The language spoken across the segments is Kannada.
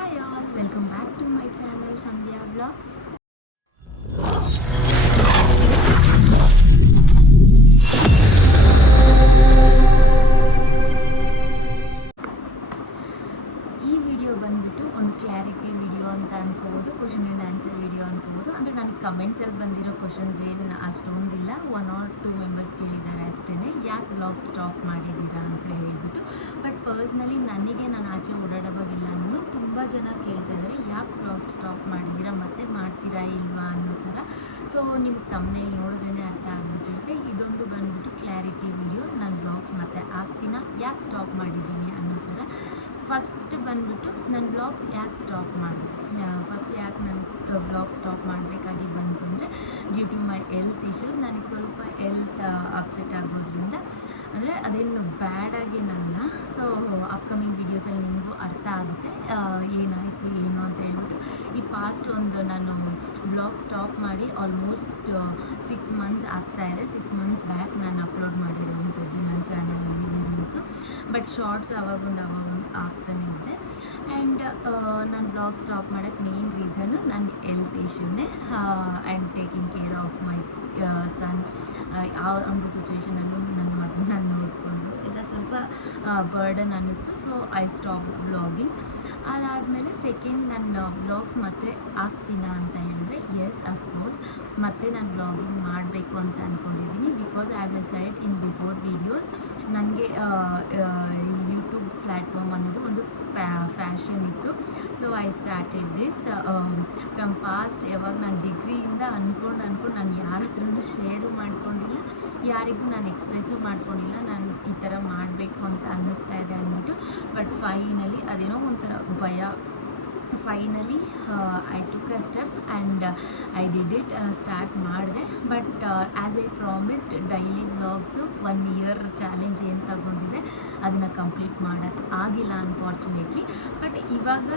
Hi all, welcome back to my channel Sandhya Vlogs. ಈ ವಿಡಿಯೋ ಬಂದ್ಬಿಟ್ಟು ಒಂದು ಕ್ಲಾರಿಟಿ ವಿಡಿಯೋ ಅಂತ ಅನ್ಕೋಬೋದು, ಕ್ವಶನ್ ಆ್ಯಂಡ್ ಆನ್ಸರ್ ವಿಡಿಯೋ ಅನ್ಕೋಬೋದು. ಅಂದರೆ ನನಗೆ ಕಮೆಂಟ್ಸಲ್ಲಿ ಬಂದಿರೋ ಕ್ವಶನ್ಸ್ ಏನು ಅಷ್ಟೊಂದಿಲ್ಲ, 1 or 2 ಮೆಂಬರ್ಸ್ ಕೇಳಿದ್ದಾರೆ ಅಷ್ಟೇ, ಯಾಕೆ ವ್ಲಾಗ್ ಸ್ಟಾಪ್ ಮಾಡಿದ್ದೀರಾ ಅಂತ ಹೇಳ್ಬಿಟ್ಟು. ಬಟ್ ಪರ್ಸ್ನಲಿ ನನಗೆ ನಾನು ಆಚೆ ಓಡಾಡೋವಾಗೆಲ್ಲನೂ ತುಂಬ ಜನ ಕೇಳ್ತಾ ಇದ್ದಾರೆ, ಯಾಕೆ ವ್ಲಾಗ್ ಸ್ಟಾಪ್ ಮಾಡಿದ್ದೀರಾ, ಮತ್ತೆ ಮಾಡ್ತೀರಾ ಇಲ್ವಾ ಅನ್ನೋ ಥರ. ಸೊ ನಿಮಗೆ ತಮ್ಮನೇಲಿ ನೋಡಿದ್ರೇ ಅರ್ಥ ಆಗಿಬಿಟ್ಟಿರುತ್ತೆ. ಇದೊಂದು ಬಂದ್ಬಿಟ್ಟು ಕ್ಲಾರಿಟಿ ವಿಡಿಯೋ, ನಾನು ವ್ಲಾಗ್ಸ್ ಮತ್ತೆ ಆಗ್ತೀನಾ, ಯಾಕೆ ಸ್ಟಾಪ್ ಮಾಡಿದ್ದೀನಿ ಅನ್ನೋ ಥರ. ಫಸ್ಟ್ ಬಂದ್ಬಿಟ್ಟು ನನ್ನ ಬ್ಲಾಗ್ಸ್ ಯಾಕೆ ಸ್ಟಾಪ್ ಮಾಡಿದೆ, ಫಸ್ಟ್ ಯಾಕೆ ನಾನು ಬ್ಲಾಗ್ ಸ್ಟಾಪ್ ಮಾಡಬೇಕಾಗಿ ಬಂತು ಅಂದರೆ due to my health issues. ನನಗೆ ಸ್ವಲ್ಪ ಹೆಲ್ತ್ ಅಪ್ಸೆಟ್ ಆಗೋದ್ರಿಂದ, ಅಂದರೆ ಅದೇನು ಬ್ಯಾಡಾಗೇನಲ್ಲ. ಸೊ ಅಪ್ಕಮಿಂಗ್ ವೀಡಿಯೋಸಲ್ಲಿ ನಿಮಗೂ ಅರ್ಥ ಆಗುತ್ತೆ ಏನಾಯಿತು ಏನು ಅಂತ ಹೇಳ್ಬಿಟ್ಟು. ಈ ಪಾಸ್ಟ್ ನಾನು ಬ್ಲಾಗ್ ಸ್ಟಾಪ್ ಮಾಡಿ ಆಲ್ಮೋಸ್ಟ್ 6 months ಆಗ್ತಾಯಿದೆ. 6 months ಬ್ಯಾಕ್ ನಾನು ಅಪ್ಲೋಡ್ ಮಾಡಿರುವಂಥದ್ದು ನನ್ನ ಚಾನಲಲ್ಲಿ ವೀಡಿಯೋಸು. ಬಟ್ ಶಾರ್ಟ್ಸ್ ಅವಾಗೊಂದು ಆಗ್ತಾನೆ ಇದ್ದೆ. ಆ್ಯಂಡ್ ನಾನು ಬ್ಲಾಗ್ ಸ್ಟಾಪ್ ಮಾಡೋಕ್ಕೆ ಮೇನ್ ರೀಸನ್ನು ನನ್ನ ಹೆಲ್ತ್ ಇಶ್ಯೂನೇ. And taking care of my son. ಆ ಒಂದು ಸಿಚುವೇಷನಲ್ಲೂ ನನ್ನ ಮಗನ ನೋಡಿಕೊಂಡು ಎಲ್ಲ ಸ್ವಲ್ಪ ಬರ್ಡನ್ ಅನ್ನಿಸ್ತು. So I stop blogging. ಅದಾದಮೇಲೆ ಸೆಕೆಂಡ್ ನನ್ನ ಬ್ಲಾಗ್ಸ್ ಮತ್ತೆ ಆಗ್ತೀನಾ ಅಂತ ಹೇಳಿದ್ರೆ ಎಸ್ ಅಫ್ಕೋರ್ಸ್ ಮತ್ತೆ ನಾನು ಬ್ಲಾಗಿಂಗ್ ಮಾಡಬೇಕು ಅಂತ ಅಂದ್ಕೊಂಡಿದ್ದೀನಿ. Because as A side in before videos ನನಗೆ ಯೂಟ್ಯೂಬ್ ಪ್ಲ್ಯಾಟ್ಫಾರ್ಮ್ ಅನ್ನೋದು ಒಂದು ಫ್ಯಾಷನ್ ಇತ್ತು. So I started this from past. ಯಾವಾಗ ನಾನು ಡಿಗ್ರಿಯಿಂದ ಅಂದ್ಕೊಂಡು ನಾನು ಯಾರ ಹತ್ರನೂ ಶೇರು ಮಾಡ್ಕೊಂಡಿಲ್ಲ, ಯಾರಿಗೂ ನಾನು ಎಕ್ಸ್ಪ್ರೆಸ್ಸು ಮಾಡ್ಕೊಂಡಿಲ್ಲ ನಾನು ಈ ಥರ ಮಾಡಬೇಕು ಅಂತ ಅನ್ನಿಸ್ತಾ ಇದೆ ಅಂದ್ಬಿಟ್ಟು. ಬಟ್ ಫೈನಲಿ ಅದೇನೋ ಒಂಥರ ಭಯ. Finally I took a step and I did it. Start ಮಾಡಿದೆ. But as I promised daily blogs 1 year challenge ಏನು ತಗೊಂಡಿದ್ದೆ ಅದನ್ನು ಕಂಪ್ಲೀಟ್ ಮಾಡೋಕ್ಕೆ ಆಗಿಲ್ಲ ಅನ್ಫಾರ್ಚುನೇಟ್ಲಿ. ಬಟ್ ಇವಾಗ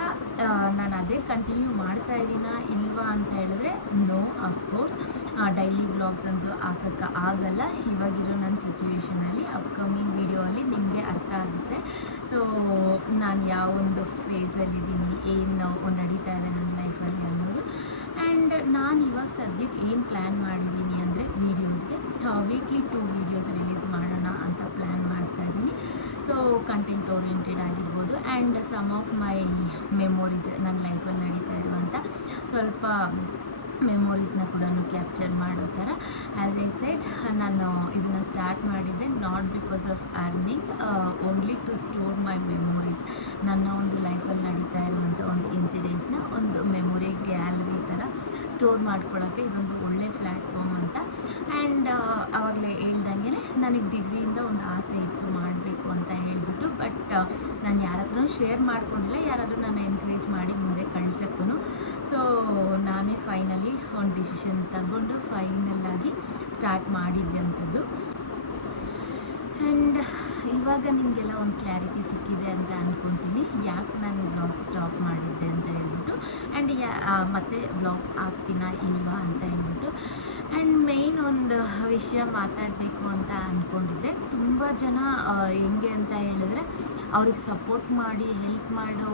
ನಾನು ಅದೇ ಕಂಟಿನ್ಯೂ ಮಾಡ್ತಾ ಇದ್ದೀನಾ ಇಲ್ವಾ ಅಂತ ಹೇಳಿದ್ರೆ ನೋ, ಅಫ್ಕೋರ್ಸ್ ಡೈಲಿ ಬ್ಲಾಗ್ಸ್ ಅಂತೂ ಹಾಕೋಕ್ಕೆ ಆಗಲ್ಲ ಇವಾಗಿರೋ ನನ್ನ ಸಿಚುವೇಷನಲ್ಲಿ. ಅಪ್ಕಮಿಂಗ್ ವಿಡಿಯೋ ಅಲ್ಲಿ ನಿಮಗೆ ಅರ್ಥ ಆಗುತ್ತೆ. ಸೊ ನಾನು ಯಾವ ಒಂದು ಫೇಸಲ್ಲಿದ್ದೀನಿ, ಏನು ನಡೀತಾ ಇದೆ ನನ್ನ ಲೈಫಲ್ಲಿ ಅನ್ನೋದು. ಆ್ಯಂಡ್ ನಾನು ಇವಾಗ ಸದ್ಯಕ್ಕೆ ಏನು ಪ್ಲ್ಯಾನ್ ಮಾಡಿದ್ದೀನಿ ಅಂದರೆ ವೀಡಿಯೋಸ್ಗೆ ವೀಕ್ಲಿ 2 videos ರಿಲೀಸ್ ಮಾಡೋಣ ಅಂತ ಪ್ಲ್ಯಾನ್ ಮಾಡ್ತಾ ಇದ್ದೀನಿ. ಸೊ ಕಂಟೆಂಟ್ ಓರಿಯೆಂಟೆಡ್ ಆಗಿರ್ಬೋದು. And some of my memories, ನನ್ನ ಲೈಫಲ್ಲಿ ನಡೀತಾ ಇರುವಂಥ ಸ್ವಲ್ಪ ಮೆಮೊರೀಸ್ನ ಕೂಡ ಕ್ಯಾಪ್ಚರ್ ಮಾಡೋ ಥರ. ಆ್ಯಸ್ ಐ ಸೆಡ್, ನಾನು ಇದನ್ನು ಸ್ಟಾರ್ಟ್ ಮಾಡಿದ್ದೆ not because of earning, only to store my memories. ನನ್ನ ಒಂದು ಲೈಫಲ್ಲಿ ನಡೀತಾ ಇರುವಂಥ ಒಂದು ಇನ್ಸಿಡೆಂಟ್ಸ್ನ ಒಂದು ಮೆಮೊರಿ ಗ್ಯಾಲರಿ ಥರ ಸ್ಟೋರ್ ಮಾಡ್ಕೊಳ್ಳೋಕ್ಕೆ ಇದೊಂದು ಒಳ್ಳೆ ಪ್ಲ್ಯಾಟ್ಫಾರ್ಮ್ ಅಂತ. ಆ್ಯಂಡ್ ಆವಾಗಲೇ ಹೇಳ್ದಂಗೆ ನನಗೆ ಡಿಗ್ರಿಯಿಂದ ಒಂದು ಆಸೆ ಇತ್ತು ಮಾಡಬೇಕು ಅಂತ ಹೇಳ್ಬಿಟ್ಟು. ಬಟ್ ನಾನು ಯಾರ ಹತ್ರನೂ ಶೇರ್ ಮಾಡ್ಕೊಂಡಿಲ್ಲ, ಯಾರಾದರೂ ನನ್ನ ಎನ್ಕರೇಜ್ ಮಾಡಿ ಮುಂದೆ ಕಳ್ಸೋಕ್ಕೂ. ಸೊ ನಾನೇ ಫೈನಲಿ ಒಂದು ಡಿಸಿಷನ್ ತಗೊಂಡು ಫೈನಲ್ಲಾಗಿ ಸ್ಟಾರ್ಟ್ ಮಾಡಿದ್ದೆ ಅಂಥದ್ದು. ಆ್ಯಂಡ್ ಇವಾಗ ನಿಮಗೆಲ್ಲ ಒಂದು ಕ್ಲಾರಿಟಿ ಸಿಕ್ಕಿದೆ ಅಂತ ಅಂದ್ಕೊತೀನಿ, ಯಾಕೆ ನಾನು ಬ್ಲಾಗ್ಸ್ ಸ್ಟಾಪ್ ಮಾಡಿದ್ದೆ ಅಂತ ಹೇಳ್ಬಿಟ್ಟು. ಆ್ಯಂಡ್ ಮತ್ತೆ ಬ್ಲಾಗ್ಸ್ ಆಗ್ತೀನಾ ಇಲ್ವಾ ಅಂತ ಹೇಳ್ಬಿಟ್ಟು. ಆ್ಯಂಡ್ ಮೇಯ್ನ್ ಒಂದು ವಿಷಯ ಮಾತಾಡಬೇಕು ಅಂತ ಅಂದ್ಕೊಂಡಿದ್ದೆ. ತುಂಬ ಜನ ಹೆಂಗೆ ಅಂತ ಹೇಳಿದ್ರೆ ಅವ್ರಿಗೆ ಸಪೋರ್ಟ್ ಮಾಡಿ ಹೆಲ್ಪ್ ಮಾಡೋ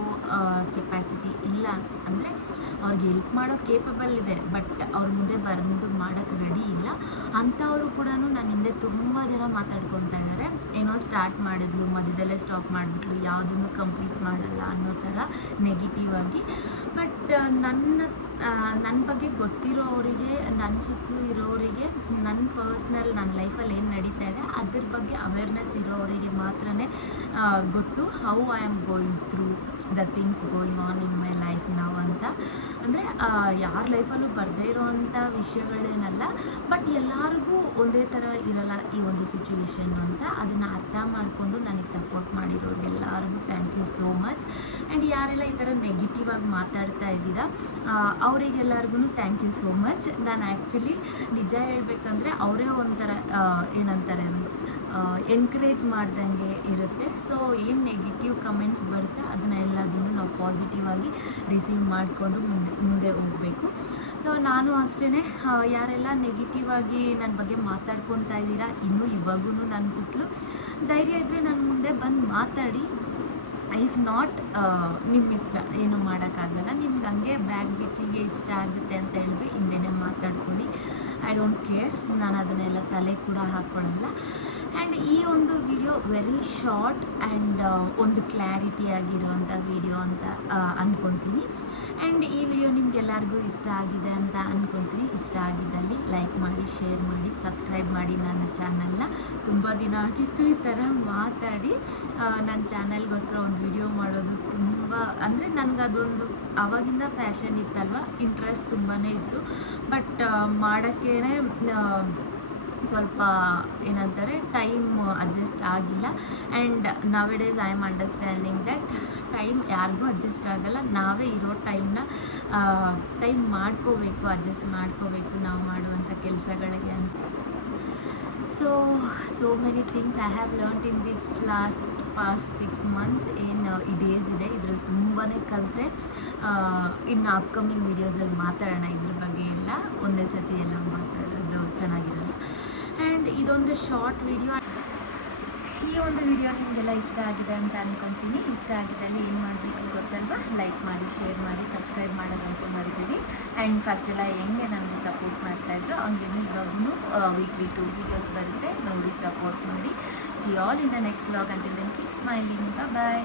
ಕೆಪಾಸಿಟಿ ಇಲ್ಲ. ಅಂದರೆ ಅವ್ರಿಗೆ ಹೆಲ್ಪ್ ಮಾಡೋ ಕೇಪಬಲ್ ಇದೆ, ಬಟ್ ಅವ್ರ ಮುಂದೆ ಬಂದು ಮಾಡೋಕ್ಕೆ ರೆಡಿ ಇಲ್ಲ. ಅಂಥವರು ಕೂಡ ನನ್ನ ಹಿಂದೆ ತುಂಬ ಜನ ಮಾತಾಡ್ಕೊತಾ ಇದ್ದಾರೆ, ಏನೋ ಸ್ಟಾರ್ಟ್ ಮಾಡಿದ್ಲು ಮಧ್ಯದಲ್ಲೇ ಸ್ಟಾಪ್ ಮಾಡಿಬಿಟ್ಲು, ಯಾವುದನ್ನು ಕಂಪ್ಲೀಟ್ ಮಾಡಲ್ಲ ಅನ್ನೋ ಥರ ನೆಗೆಟಿವ್ ಆಗಿ. ಬಟ್ ನನ್ನ ಬಗ್ಗೆ ಗೊತ್ತಿರೋವರಿಗೆ, ನನ್ನ ಸುತ್ತಲೂ ಇರೋರಿಗೆ, ನನ್ನ ಪರ್ಸ್ನಲ್ ನನ್ನ ಲೈಫಲ್ಲಿ ಏನು ನಡೀತಾ ಇದೆ ಅದ್ರ ಬಗ್ಗೆ ಅವೇರ್ನೆಸ್ ಇರೋವರಿಗೆ ಮಾತ್ರನೇ ಗೊತ್ತು how I am going through the things going on in my life ನಾವು ಅಂತ. ಅಂದರೆ ಯಾರ ಲೈಫಲ್ಲೂ ಬರದೇ ಇರೋವಂಥ ವಿಷಯಗಳೇನಲ್ಲ, ಬಟ್ ಎಲ್ಲರಿಗೂ ಒಂದೇ ಥರ ಇರಲ್ಲ ಈ ಒಂದು ಸಿಚುವೇಶನ್ನು ಅಂತ. ಅದನ್ನು ಅರ್ಥ ಮಾಡಿಕೊಂಡು ನನಗೆ ಸಪೋರ್ಟ್ ಮಾಡಿರೋರಿಗೆಲ್ಲರಿಗೂ thank you so much. And ಯಾರೆಲ್ಲ ಈ ಥರ ನೆಗೆಟಿವ್ ಆಗಿ ಮಾತಾಡ್ತಾ ಇದ್ದೀರಾ ಅವರಿಗೆಲ್ಲರಿಗೂ ಥ್ಯಾಂಕ್ ಯು ಸೋ ಮಚ್. ನಾನು ಆ್ಯಕ್ಚುಲಿ ನಿಜ ಹೇಳ್ಬೇಕಂದ್ರೆ ಅವರೇ ಒಂಥರ ಏನಂತಾರೆ ಎನ್ಕರೇಜ್ ಮಾಡ್ದಂಗೆ ಇರುತ್ತೆ. ಸೊ ಏನು ನೆಗೆಟಿವ್ ಕಮೆಂಟ್ಸ್ ಬರುತ್ತೆ ಅದನ್ನು ಎಲ್ಲದನ್ನು ನಾವು ಪಾಸಿಟಿವ್ ಆಗಿ ರಿಸೀವ್ ಮಾಡಿಕೊಂಡು ಮುಂದೆ ಹೋಗಬೇಕು. ಸೊ ನಾನು ಅಷ್ಟೇ, ಯಾರೆಲ್ಲ ನೆಗೆಟಿವ್ ಆಗಿ ನನ್ನ ಬಗ್ಗೆ ಮಾತಾಡ್ಕೊತಾ ಇದ್ದೀರಾ ಇನ್ನೂ ಇವಾಗೂ ನನ್ನ ಸುತ್ತಲೂ ಧೈರ್ಯ ಇದ್ದರೆ ನನ್ನ ಮುಂದೆ ಬಂದು ಮಾತಾಡಿ. ಇಫ್ ನಾಟ್ ನಿಮ್ಮ ಇಷ್ಟ, ಏನು ಮಾಡೋಕ್ಕಾಗಲ್ಲ. ನಿಮ್ಗೆ ಹಂಗೆ ಬ್ಯಾಗ್ ಬಿಚ್ಚಿಗೆ ಇಷ್ಟ ಆಗುತ್ತೆ ಅಂತ ಹೇಳಿದ್ರೆ ಹಿಂದೆನೇ ಮಾತಾಡ್ಕೊಳ್ಳಿ. ಐ ಡೋಂಟ್ ಕೇರ್, ನಾನು ಅದನ್ನೆಲ್ಲ ತಲೆ ಕೂಡ ಹಾಕ್ಕೊಳ್ಳಲ್ಲ. ಆ್ಯಂಡ್ ಈ ಒಂದು ವಿಡಿಯೋ ವೆರಿ ಶಾರ್ಟ್ ಆ್ಯಂಡ್ ಒಂದು ಕ್ಲಾರಿಟಿ ಆಗಿರುವಂಥ ವಿಡಿಯೋ ಅಂತ ಅಂದ್ಕೊತೀನಿ. ಆ್ಯಂಡ್ ಈ ವಿಡಿಯೋ ನಿಮ್ಗೆಲ್ಲರಿಗೂ ಇಷ್ಟ ಆಗಿದೆ ಅಂತ ಅಂದ್ಕೊತೀನಿ. ಇಷ್ಟ ಆಗಿದ್ದಲ್ಲಿ ಲೈಕ್ ಮಾಡಿ, ಶೇರ್ ಮಾಡಿ, ಸಬ್ಸ್ಕ್ರೈಬ್ ಮಾಡಿ ನನ್ನ ಚಾನಲ್ನ. ತುಂಬ ದಿನ ಆಗಿತ್ತು ಈ ಥರ ಮಾತಾಡಿ. ನನ್ನ ಚಾನಲ್ಗೋಸ್ಕರ ಒಂದು ವಿಡಿಯೋ ಮಾಡೋದು ತುಂಬ ಅಂದರೆ ನನಗದೊಂದು ಆವಾಗಿಂದ ಫ್ಯಾಷನ್ ಇತ್ತಲ್ವ, ಇಂಟ್ರೆಸ್ಟ್ ತುಂಬಾ ಇತ್ತು. ಬಟ್ ಮಾಡೋಕ್ಕೇ ಸ್ವಲ್ಪ ಏನಂತಾರೆ ಟೈಮ್ ಅಡ್ಜಸ್ಟ್ ಆಗಿಲ್ಲ. And now days I am understanding that time ಯಾರಿಗೂ ಅಡ್ಜಸ್ಟ್ ಆಗಲ್ಲ. ನಾವೇ ಇರೋ ಟೈಮ್ ಮಾಡ್ಕೋಬೇಕು, ಅಡ್ಜಸ್ಟ್ ಮಾಡ್ಕೋಬೇಕು ನಾವು ಮಾಡುವಂಥ ಕೆಲಸಗಳಿಗೆ ಅಂತ. So many things I have learned in this past 6 months. ಏನು ಈ ಡೇಸ್ ಇದೆ, ಇದರಲ್ಲಿ ತುಂಬಾ ಕಲಿತೆ. ಇನ್ನು ಅಪ್ಕಮಿಂಗ್ ವೀಡಿಯೋಸಲ್ಲಿ ಮಾತಾಡೋಣ ಇದ್ರ ಬಗ್ಗೆ ಎಲ್ಲ. ಒಂದೇ ಸತಿ ಎಲ್ಲ ಮಾತಾಡೋದು ಚೆನ್ನಾಗಿರಲ್ಲ. ಆ್ಯಂಡ್ ಇದೊಂದು ಶಾರ್ಟ್ ವಿಡಿಯೋ. ಈ ಒಂದು ವಿಡಿಯೋ ನಿಮಗೆಲ್ಲ ಇಷ್ಟ ಆಗಿದೆ ಅಂತ ಅಂದ್ಕೊತೀನಿ. ಇಷ್ಟ ಆಗಿದ್ದಲ್ಲಿ ಏನು ಮಾಡಬೇಕು ಗೊತ್ತಲ್ವಾ? ಲೈಕ್ ಮಾಡಿ, ಶೇರ್ ಮಾಡಿ, ಸಬ್ಸ್ಕ್ರೈಬ್ ಮಾಡೋದಂತೂ ಮರಿಬೇಡಿ. ಆ್ಯಂಡ್ ಫಸ್ಟೆಲ್ಲ ಹೆಂಗೆ ನನಗೆ ಸಪೋರ್ಟ್ ಮಾಡ್ತಾಯಿದ್ರು ಹಂಗೇನೆ ಇವಾಗೂ ವೀಕ್ಲಿ 2 ವೀಡಿಯೋಸ್ ಬರುತ್ತೆ, ನೋಡಿ ಸಪೋರ್ಟ್ ಮಾಡಿ. See all in the next vlog. Until then keep smiling. Bye.